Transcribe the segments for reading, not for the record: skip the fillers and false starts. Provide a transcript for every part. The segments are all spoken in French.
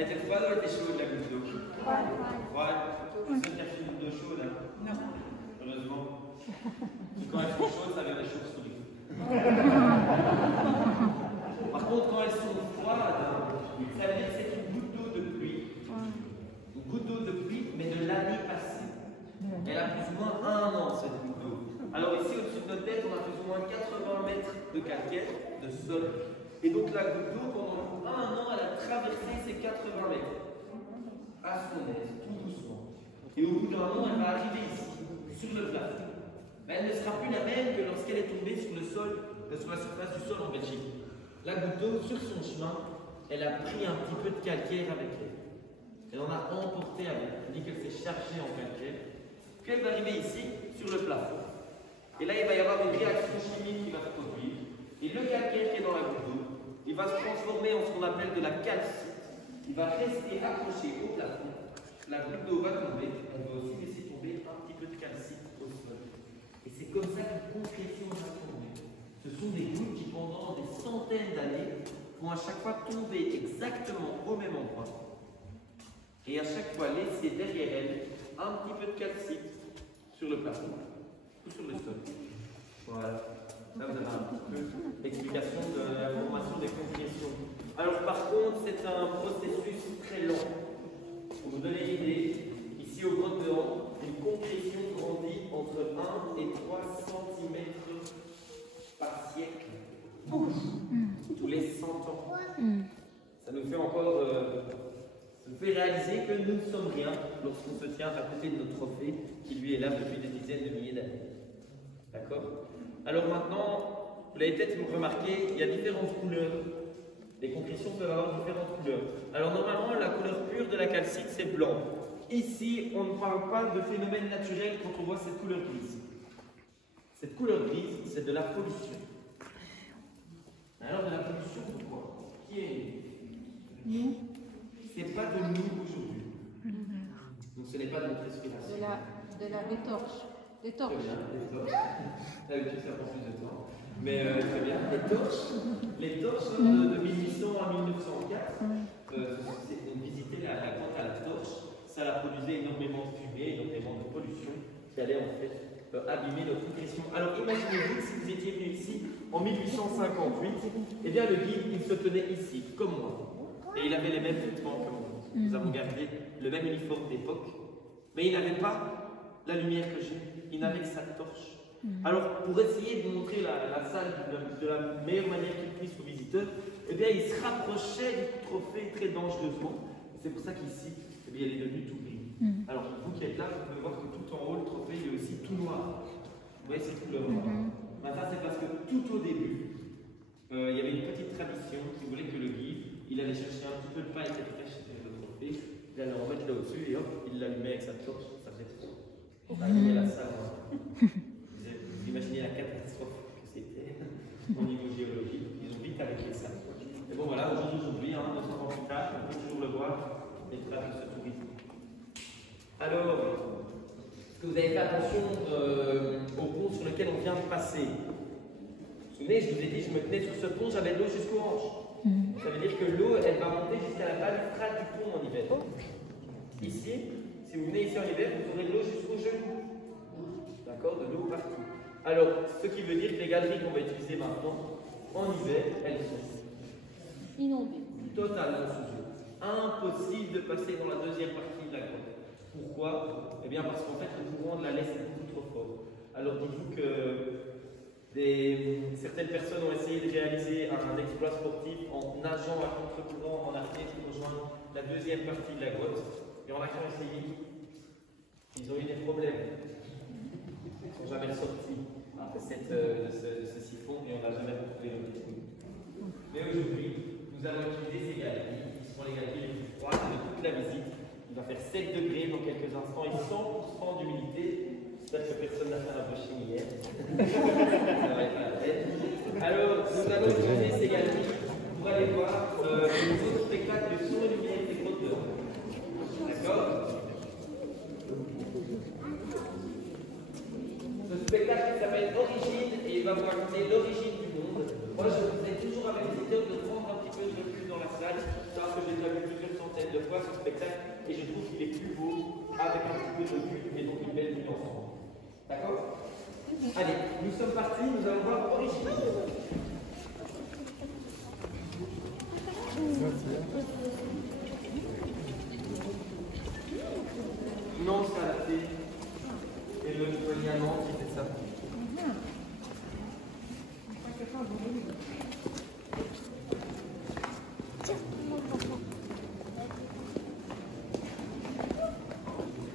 Elle était froide ou elle était chaude la goutte d'eau? Froide. Personne qui a acheté une goutte d'eau chaude? Non. Heureusement. Quand elles sont chaudes, ça vient des chauves-souris. Par contre, quand elles sont froides, ça veut dire que c'est une goutte d'eau de pluie. Une goutte d'eau de pluie, mais de l'année passée. Elle a plus ou moins 1 an, cette goutte d'eau. Alors ici, au-dessus de notre tête, on a plus ou moins 80 mètres de calcaire, de sol. Et donc la goutte d'eau, pendant 1 an, elle a traversé ces 80 mètres. À son aise, tout doucement. Et au bout d'1 an, elle va arriver ici, sur le plafond. Mais elle ne sera plus la même que lorsqu'elle est tombée sur le sol, sur la surface du sol en Belgique. La goutte d'eau, sur son chemin, elle a pris un petit peu de calcaire avec elle. Elle en a emporté avec elle. Elle dit qu'elle s'est chargée en calcaire. Puis elle va arriver ici, sur le plafond. Et là, il va y avoir une réaction chimique qui va se produire. Et le calcaire qui est dans la goutte d'eau, il va se transformer en ce qu'on appelle de la calcite. Il va rester accroché au plafond. La goutte d'eau va tomber. Elle va aussi laisser tomber un petit peu de calcite au sol. Et c'est comme ça qu'une concrétion va tomber. Ce sont des gouttes qui, pendant des centaines d'années, vont à chaque fois tomber exactement au même endroit. Et à chaque fois laisser derrière elles un petit peu de calcite sur le plafond ou sur le sol. Voilà. Là, vous avez un petit peu l'explication de la formation des concrétions. Alors, par contre, c'est un processus très lent. Pour vous donner une idée, ici au Grotte de Han, une concrétion grandit entre 1 et 3 cm par siècle. Tous les 100 ans. Ça nous fait encore. Ça nous fait réaliser que nous ne sommes rien lorsqu'on se tient à côté de notre trophée qui lui est là depuis des dizaines de milliers d'années. D'accord? Alors maintenant, vous l'avez peut-être remarqué, il y a différentes couleurs. Les concrétions peuvent avoir différentes couleurs. Alors normalement, la couleur pure de la calcite, c'est blanc. Ici, on ne parle pas de phénomène naturel quand on voit cette couleur grise. Cette couleur grise, c'est de la pollution. Alors de la pollution, pourquoi? Qui est nous? C'est pas de nous aujourd'hui. Donc ce n'est pas de notre respiration. De la torche. Des torches. Très bien, des torches. D'habitude, ça prend plus de temps. Mais très bien. Les torches de 1800 à 1904, on visitait la grotte à la torche. Ça produisait énormément de fumée, énormément de pollution qui allait en fait abîmer notre concrétion. Alors imaginez-vous que si vous étiez venu ici en 1858, eh bien le guide, il se tenait ici, comme moi. Et il avait les mêmes vêtements que moi. Nous avons gardé le même uniforme d'époque, mais il n'avait pas la lumière que j'ai, il n'avait que sa torche. Alors, pour essayer de montrer la salle de la meilleure manière qu'il puisse aux visiteurs, eh bien, il se rapprochait du trophée très dangereusement. C'est pour ça qu'ici, eh bien, il est devenu tout gris. Alors, vous qui êtes là, vous pouvez voir que tout en haut, le trophée il est aussi tout noir. Vous voyez cette couleur noire. Ça, c'est parce que tout au début, il y avait une petite tradition, si vous voulez, que le guide, il allait chercher un petit peu de paille qui était fraîche sur le trophée, il allait en mettre là-dessus et hop, il l'allumait avec sa torche, ça faisait trop. On va allumer la salle. Vous imaginez la catastrophe que c'était au niveau géologique. Ils ont vite arrêté ça. Et bon voilà, aujourd'hui, 200 ans plus tard, on peut toujours le voir, les traces de ce tourisme. Alors, est-ce que vous avez fait attention au pont sur lequel on vient de passer? Vous vous souvenez, je vous ai dit, je me tenais sur ce pont, j'avais de l'eau jusqu'aux hanches. Ça veut dire que l'eau, elle va monter jusqu'à la balustrade du pont en hiver. Ici, si vous venez ici en hiver, vous aurez de l'eau jusqu'aux genoux. D'accord? De l'eau partout. Alors, ce qui veut dire que les galeries qu'on va utiliser maintenant, en hiver, elles sont inondées. Totalement sous eau. Impossible de passer dans la deuxième partie de la grotte. Pourquoi? Eh bien parce qu'en fait, le courant de la laisse est beaucoup trop fort. Alors, dites-vous que certaines personnes ont essayé de réaliser un exploit sportif en nageant à contre-courant en apnée pour rejoindre la deuxième partie de la grotte. Il y en a qui ont essayé, ils ont eu des problèmes. Ils ne sont jamais sortis de ce siphon et on n'a jamais retrouvé le truc. Mais aujourd'hui, nous allons utiliser ces galeries, qui sont les galeries les plus froides de toute la visite. Il va faire 7 degrés dans quelques instants et 100% d'humidité. J'espère que personne n'a fait un brushing hier. Ça va être à la tête. Alors, nous allons utiliser ces galeries pour aller voir les autres spectacles de son et lumière des grottes de Han. D'accord? Ce spectacle s'appelle Origine et il va vous raconter l'origine du monde. Moi, je vous ai toujours à mes visiteurs de prendre un petit peu de recul dans la salle, parce que j'ai déjà vu plusieurs centaines de vois ce spectacle et je trouve qu'il est plus beau avec un petit peu de recul et donc une belle mise en son. D'accord? Allez, nous sommes partis, nous allons voir Origine. Non, c'est la fée. Et le poignardement qui fait ça.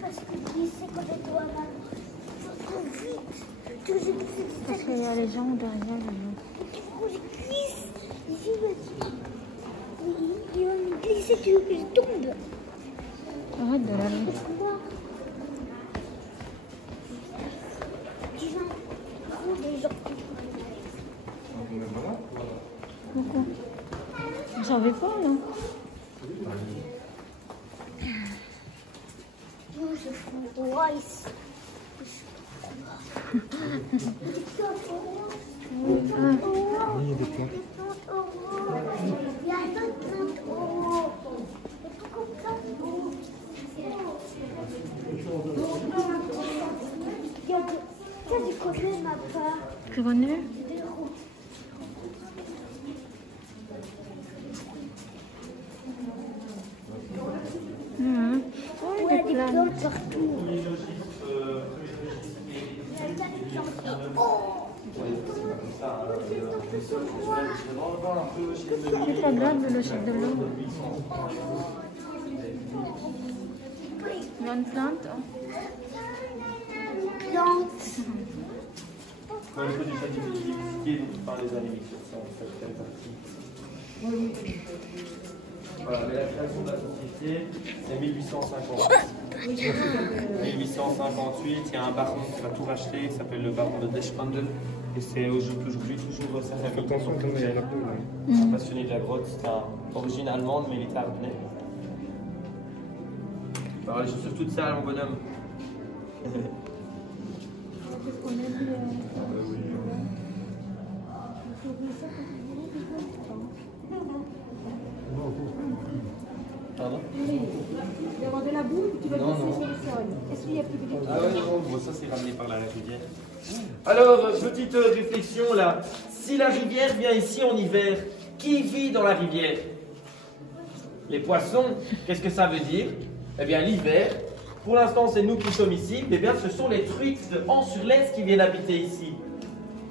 Parce que glisser quand elle doit mal. Trop vite. Parce qu'il y a les gens derrière. Trop je glisse. Il va me glisser que je tombe. Arrête de la Pourquoi? Disons, trop des gens. Pourquoi? Vous savez pas, non? Non, je fous Rice. Ah. Il y a des plantes. Il y a d'autres plantes. Il y a des côtés de ma part. Tu connais? Des roues. Oh, Il y a des plantes partout. C'est pas grave le chef de l'eau. Il y a une plante. Plantes. Dans le côté diversifié, donc il parle des animés sur ça, en fait, quelle partie. Voilà, mais la création de la société, c'est 1850. 1858, il y a un baron qui va tout racheter, il s'appelle le baron de Deschwendel. Et c'est aujourd'hui toujours ça. Fais attention comme il y a la peau là. Un passionné de la grotte, c'est un origine allemande, mais il était ardennais. Alors les chaussures toutes sales, mon bonhomme. Pardon? Il va y avoir de la boue, tu vas Non, glisser non. sur le sol. Est-ce qu'il y a plus de Ah ouais, non, bon, ça c'est ramené par la rivière. Alors, petite réflexion là. Si la rivière vient ici en hiver, qui vit dans la rivière? Les poissons. Qu'est-ce que ça veut dire? Eh bien, l'hiver, pour l'instant c'est nous qui sommes ici, mais bien ce sont les truites de Ans-sur-Lez qui viennent habiter ici.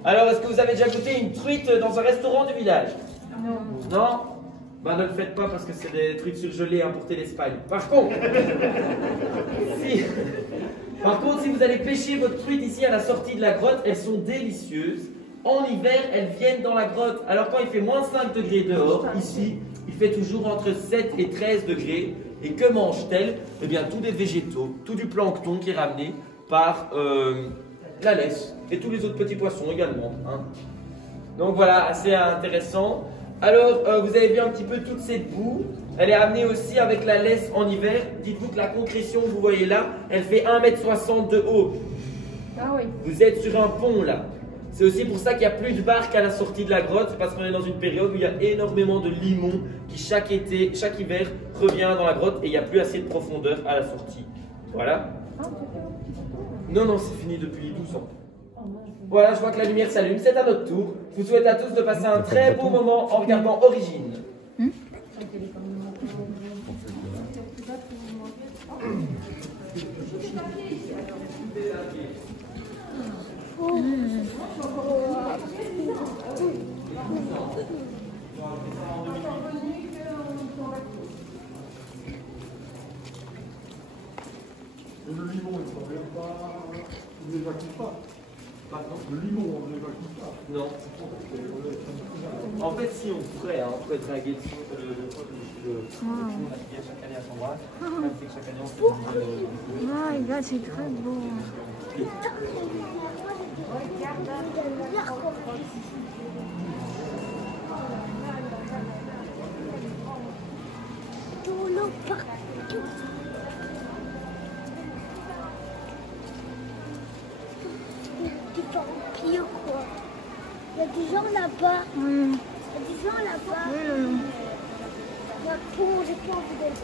Alors, est-ce que vous avez déjà goûté une truite dans un restaurant du village? Non. Non? Ben ne le faites pas parce que c'est des truites surgelées importées d'Espagne. Par contre, si vous allez pêcher votre truite ici à la sortie de la grotte, elles sont délicieuses. En hiver, elles viennent dans la grotte. Alors quand il fait moins 5 degrés dehors, ici, il fait toujours entre 7 et 13 degrés. Et que mangent-elles? Eh bien, tous des végétaux, tout du plancton qui est ramené par la laisse et tous les autres petits poissons également. Hein. Donc voilà, assez intéressant. Alors, vous avez vu un petit peu toute cette boue. Elle est amenée aussi avec la laisse en hiver. Dites-vous que la concrétion, vous voyez là, elle fait 1,60 m de haut. Ah oui. Vous êtes sur un pont là. C'est aussi pour ça qu'il n'y a plus de barques à la sortie de la grotte, parce qu'on est dans une période où il y a énormément de limon qui chaque hiver revient dans la grotte et il n'y a plus assez de profondeur à la sortie. Voilà. Non, non, c'est fini depuis 12 ans. Voilà, je vois que la lumière s'allume, c'est à notre tour. Je vous souhaite à tous de passer un très beau moment en regardant Origine. Et le limon, il ne s'en pas. Il ne l'évacue pas. Pardon? Le limon, on ne l'évacue pas. Non. En fait, si on pourrait, hein, on pourrait draguer le chaque année à son bras. Même si chaque année on fait Ah, les gars, c'est très beau. De l'eau partout. Des vampires, quoi. Il y a des gens là-bas. Oui, Il y a des gens là-bas. oui, Il y a pour, j'ai pas envie d'aller.